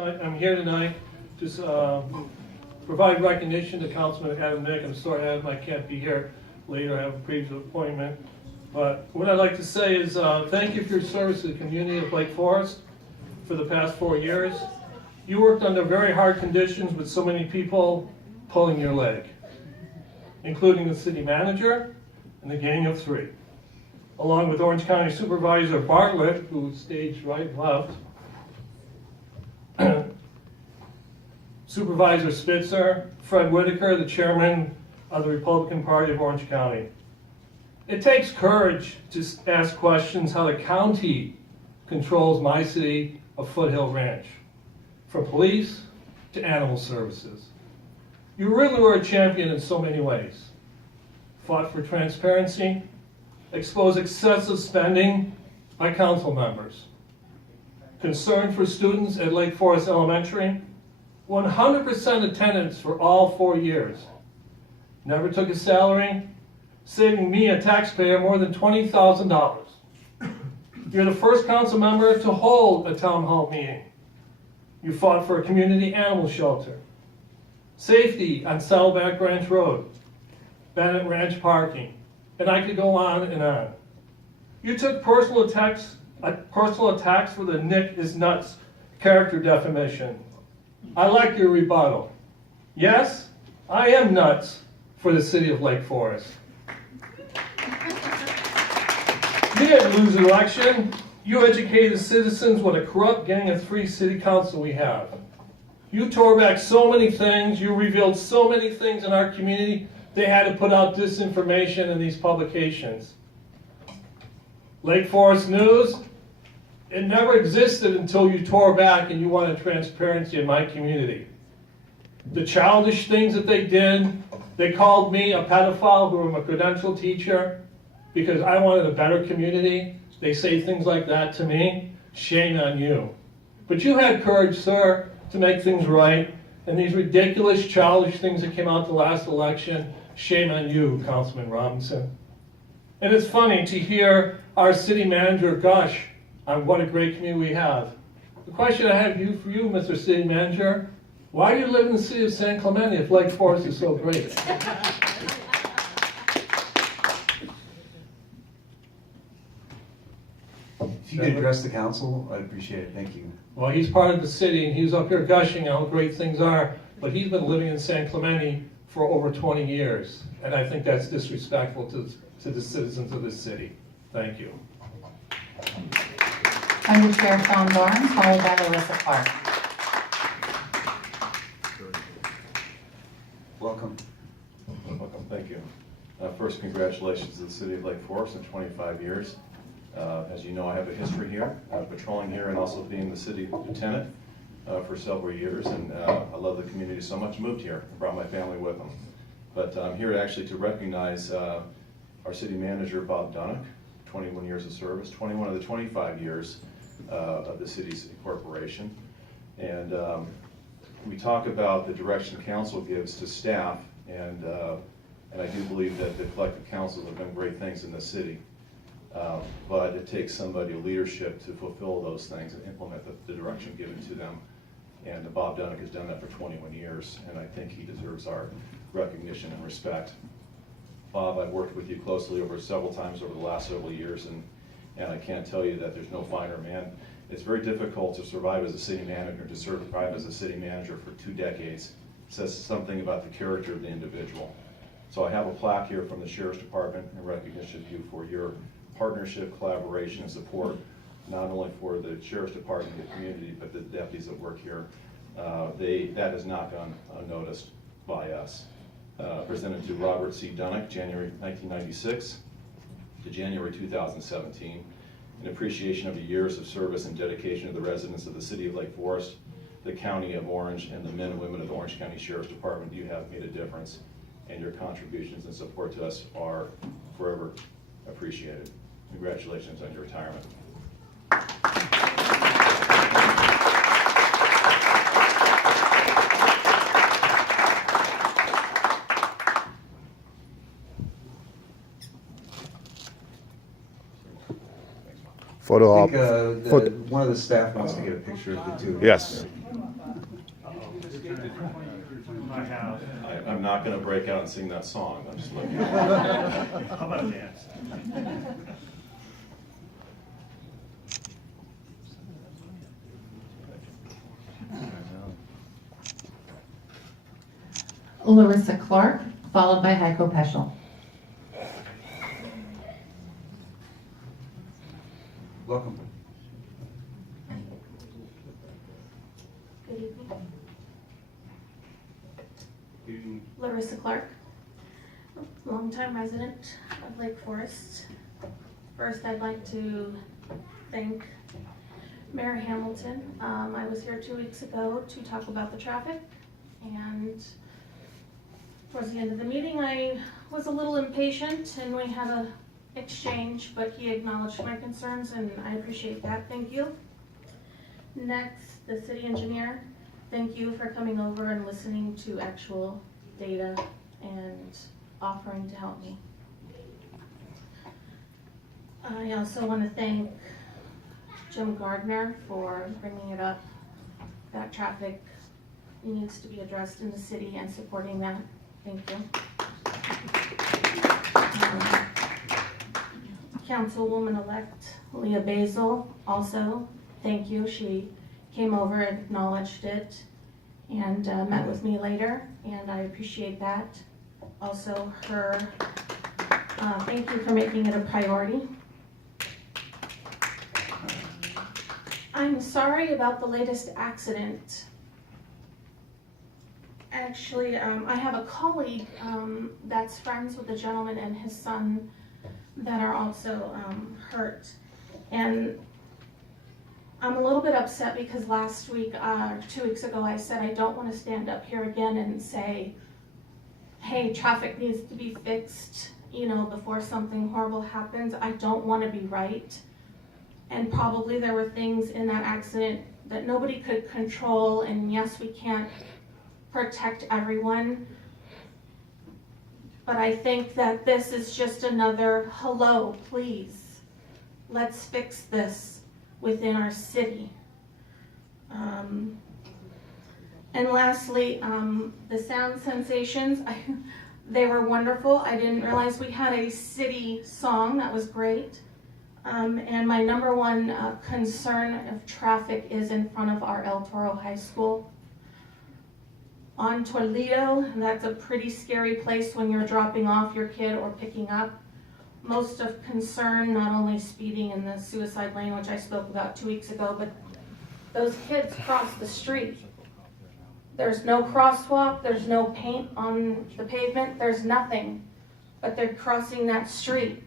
I'm here tonight to provide recognition to Councilman Adam Nick. I'm sorry, Adam, I can't be here later. I have a previous appointment. But what I'd like to say is thank you for your service to the community of Lake Forest for the past 4 years. You worked under very hard conditions with so many people pulling your leg, including the city manager and the gang of 3, along with Orange County Supervisor Bartlett, who staged right and left, Supervisor Spitzer, Fred Whitaker, the chairman of the Republican Party of Orange County. It takes courage to ask questions how the county controls my city of Foothill Ranch, from police to animal services. You really were a champion in so many ways. Fought for transparency, exposed excessive spending by council members, concern for students at Lake Forest Elementary, 100% attendance for all 4 years, never took a salary, saving me, a taxpayer, more than $20,000. You're the first council member to hold a town hall meeting. You fought for a community animal shelter, safety on Saddleback Ranch Road, Bennett Ranch parking, and I could go on and on. You took personal attacks for the Nick is nuts character defamation. I like your rebuttal. Yes, I am nuts for the city of Lake Forest. You didn't lose the election. You educated the citizens what a corrupt gang of 3 city council we have. You tore back so many things. You revealed so many things in our community. They had to put out disinformation in these publications. Lake Forest News, it never existed until you tore back and you wanted transparency in my community. The childish things that they did, they called me a pedophile who am a credentialed teacher because I wanted a better community. They say things like that to me. Shame on you. But you had courage, sir, to make things right. And these ridiculous, childish things that came out the last election, shame on you, Councilman Robinson. And it's funny to hear our city manager gush on what a great community we have. The question I have for you, Mr. City Manager, why do you live in the city of San Clemente if Lake Forest is so great? If you could address the council, I'd appreciate it. Thank you. Well, he's part of the city, and he's up here gushing how great things are, but he's been living in San Clemente for over 20 years, and I think that's disrespectful to the citizens of this city. Thank you. Under Chair Sean Lawrence, followed by Larissa Clark. Welcome. Welcome, thank you. First, congratulations to the city of Lake Forest in 25 years. As you know, I have a history here, patrolling here and also being the city lieutenant for several years, and I love the community so much. Moved here, brought my family with them. But I'm here actually to recognize our city manager, Bob Dunnock, 21 years of service, 21 of the 25 years of the city's incorporation. And we talk about the direction council gives to staff, and I do believe that the collective councils have done great things in the city. But it takes somebody of leadership to fulfill those things and implement the direction given to them. And Bob Dunnock has done that for 21 years, and I think he deserves our recognition and respect. Bob, I've worked with you closely several times over the last several years, and I can't tell you that there's no finer man. It's very difficult to survive as a city manager, to survive as a city manager for 2 decades. It says something about the character of the individual. So I have a plaque here from the Sheriff's Department in recognition of you for your partnership, collaboration, and support, not only for the Sheriff's Department and the community, but the deputies that work here. That has not gone unnoticed by us. Presented to Robert C. Dunnock, January 1996 to January 2017, in appreciation of the years of service and dedication of the residents of the city of Lake Forest, the county of Orange, and the men and women of the Orange County Sheriff's Department. You have made a difference, and your contributions and support to us are forever appreciated. Congratulations on your retirement. Photo I op. think one of the staff wants to get a picture of the two. Yes. I have. I'm not gonna break out and sing that song, I'm just looking. How about a dance? Larissa Clark, followed by Heiko Peschel. Welcome. Good evening. You- Larissa Clark, longtime resident of Lake Forest. First, I'd like to thank Mayor Hamilton. I was here 2 weeks ago to talk about the traffic, and towards the end of the meeting, I was a little impatient and we had a exchange, but he acknowledged my concerns and I appreciate that. Thank you. Next, the city engineer. Thank you for coming over and listening to actual data and offering to help me. I also want to thank Jim Gardner for bringing it up. That traffic needs to be addressed in the city and supporting that. Thank you. Councilwoman-elect Leah Basil, also, thank you. She came over, acknowledged it, and met with me later, and I appreciate that. Also, her, thank you for making it a priority. I'm sorry about the latest accident. Actually, I have a colleague that's friends with a gentleman and his son that are also hurt. And I'm a little bit upset because last week, 2 weeks ago, I said I don't want to stand up here again and say, hey, traffic needs to be fixed, you know, before something horrible happens. I don't want to be right. And probably there were things in that accident that nobody could control, and yes, we can't protect everyone. But I think that this is just another, hello, please, let's fix this within our city. And lastly, the sound sensations, they were wonderful. I didn't realize we had a city song, that was great. And my number one concern of traffic is in front of our El Toro High School. On Toledo, that's a pretty scary place when you're dropping off your kid or picking up. Most of concern, not only speeding in the suicide lane, which I spoke about 2 weeks ago, but those kids cross the street. There's no crosswalk, there's no paint on the pavement, there's nothing, but they're crossing that street.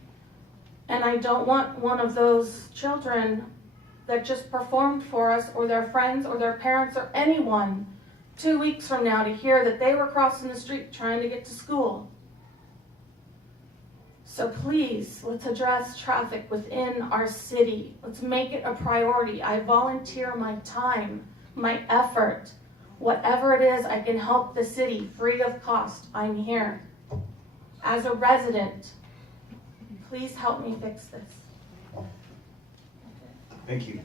And I don't want one of those children that just performed for us, or their friends, or their parents, or anyone 2 weeks from now to hear that they were crossing the street trying to get to school. So please, let's address traffic within our city. Let's make it a priority. I volunteer my time, my effort. Whatever it is, I can help the city free of cost. I'm here. As a resident, please help me fix this. Thank you.